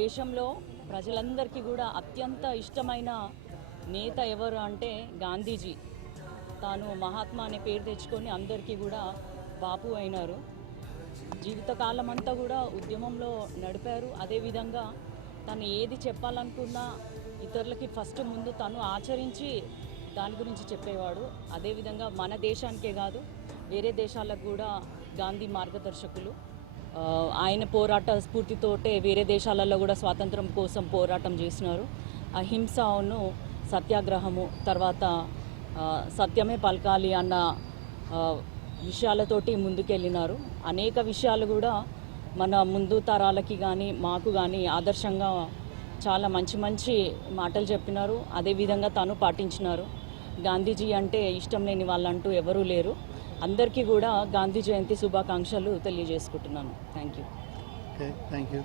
దేశంలో ప్రజలందరికీ కూడా అత్యంత ఇష్టమైన నేత ఎవరు అంటే గాంధీజీ. తాను మహాత్మా అనే పేరు తెచ్చుకొని అందరికీ కూడా బాపు అయినారు. జీవితకాలం అంతా కూడా ఉద్యమంలో నడిపారు. అదేవిధంగా తను ఏది చెప్పాలనుకున్నా ఇతరులకి ఫస్ట్ ముందు తను ఆచరించి దాని గురించి చెప్పేవాడు. అదేవిధంగా మన దేశానికే కాదు వేరే దేశాలకు కూడా గాంధీ మార్గదర్శకులు. ఆయన పోరాట స్ఫూర్తితోటే వేరే దేశాలలో కూడా స్వాతంత్రం కోసం పోరాటం చేసినారు. అహింసను, సత్యాగ్రహము, తర్వాత సత్యమే పలకాలి అన్న విషయాలతోటి ముందుకెళ్ళినారు. అనేక విషయాలు కూడా మన ముందు తరాలకి కానీ మాకు కానీ ఆదర్శంగా చాలా మంచి మంచి మాటలు చెప్పినారు. అదేవిధంగా తను పాటించినారు. గాంధీజీ అంటే ఇష్టం లేని వాళ్ళంటూ ఎవరూ లేరు. అందరికీ కూడా గాంధీ జయంతి శుభాకాంక్షలు తెలియజేసుకుంటున్నాను. Thank you.